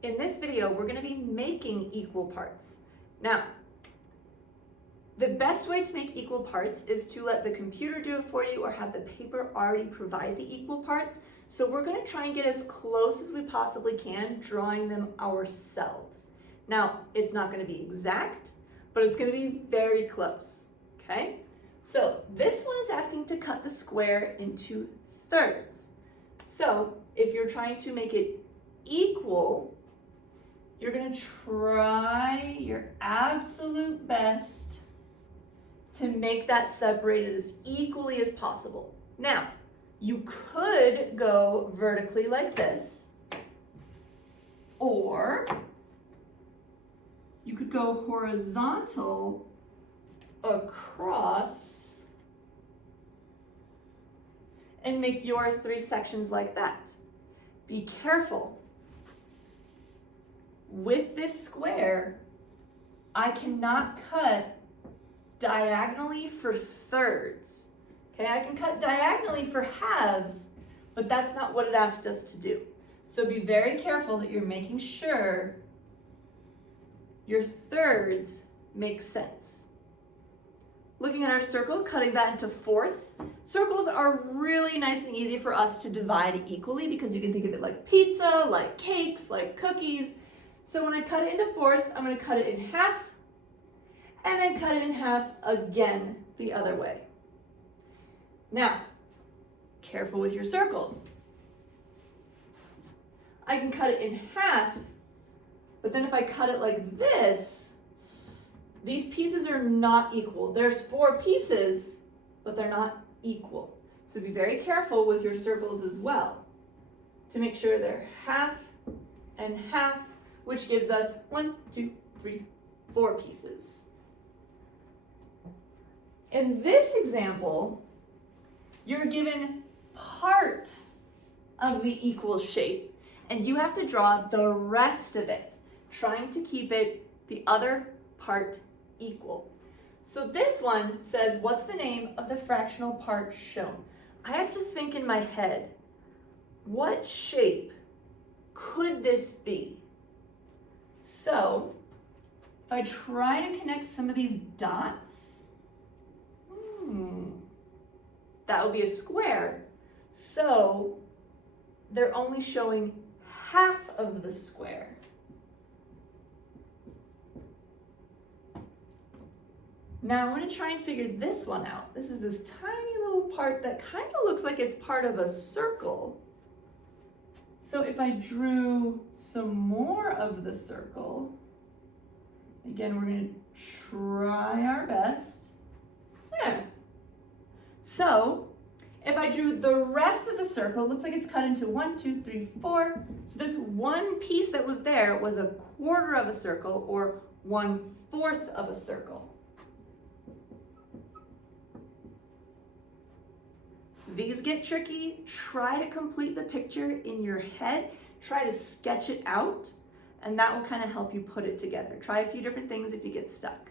In this video, we're going to be making equal parts. Now, the best way to make equal parts is to let the computer do it for you or have the paper already provide the equal parts. So we're going to try and get as close as we possibly can, drawing them ourselves. Now, it's not going to be exact, but it's going to be very close, okay? So this one is asking to cut the square into thirds. So if you're trying to make it equal, you're going to try your absolute best to make that separated as equally as possible. Now, you could go vertically like this, or you could go horizontal across and make your 3 sections like that. Be careful. With this square, I cannot cut diagonally for thirds. Okay, I can cut diagonally for halves, but that's not what it asked us to do. So be very careful that you're making sure your thirds make sense. Looking at our circle, cutting that into fourths. Circles are really nice and easy for us to divide equally because you can think of it like pizza, like cakes, like cookies. So when I cut it into fourths, I'm going to cut it in half and then cut it in half again the other way. Now, careful with your circles. I can cut it in half, but then if I cut it like this, these pieces are not equal. There's 4 pieces, but they're not equal. So be very careful with your circles as well to make sure they're half and half, which gives us 1, 2, 3, 4 pieces. In this example, you're given part of the equal shape, and you have to draw the rest of it, trying to keep it the other part equal. So this one says, what's the name of the fractional part shown? I have to think in my head, what shape could this be? So if I try to connect some of these dots, that would be a square. So they're only showing half of the square. Now I'm going to try and figure this one out. This is this tiny little part that kind of looks like it's part of a circle. So if I drew some more of the circle, again, we're going to try our best. Yeah. So if I drew the rest of the circle, it looks like it's cut into 1, 2, 3, 4. So this one piece that was there was a quarter of a circle or 1/4 of a circle. These get tricky. Try to complete the picture in your head. Try to sketch it out, and that will kind of help you put it together. Try a few different things if you get stuck.